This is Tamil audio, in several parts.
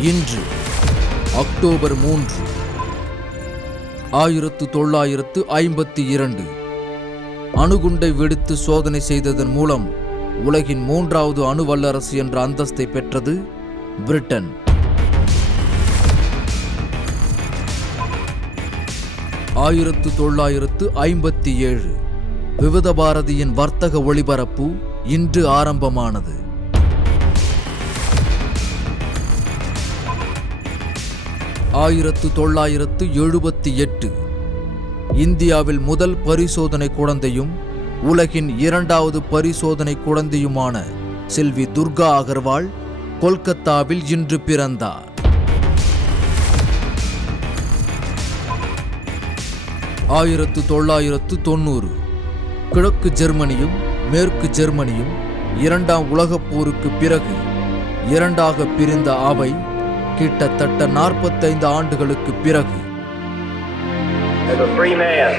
இன்று அக்டோபர் மூன்று ஆயிரத்து தொள்ளாயிரத்து ஐம்பத்தி இரண்டு. அணுகுண்டை வெடித்து சோதனை செய்ததன் மூலம் உலகின் மூன்றாவது அணு வல்லரசு என்ற அந்தஸ்தை பெற்றது பிரிட்டன். ஆயிரத்து தொள்ளாயிரத்து ஐம்பத்தி ஏழு விவித பாரதியின் வர்த்தக ஒளிபரப்பு இன்று ஆரம்பமானது. ஆயிரத்து தொள்ளாயிரத்து எழுபத்தி எட்டு. இந்தியாவில் முதல் பரிசோதனை குழந்தையும் உலகின் இரண்டாவது பரிசோதனை குழந்தையுமான செல்வி துர்கா அகர்வால் கொல்கத்தாவில் இன்று பிறந்தார். ஆயிரத்து தொள்ளாயிரத்து தொண்ணூறு. கிழக்கு ஜெர்மனியும் மேற்கு ஜெர்மனியும் இரண்டாம் உலகப் போருக்கு பிறகு இரண்டாக பிரிந்த அவை கிட்டத்தட்ட நாற்பத்தைந்து ஆண்டுகளுக்கு பிறகு. As a free man,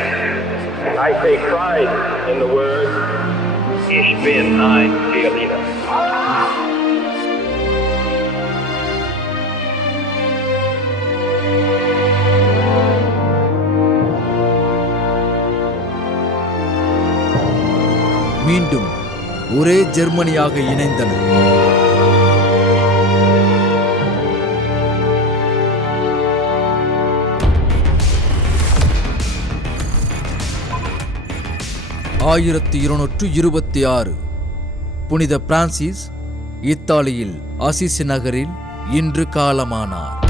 ஆயிரத்தி இருநூற்று இருபத்தி ஆறு. புனித பிரான்சிஸ் இத்தாலியில் அசிசி நகரில் இன்று காலமானார்.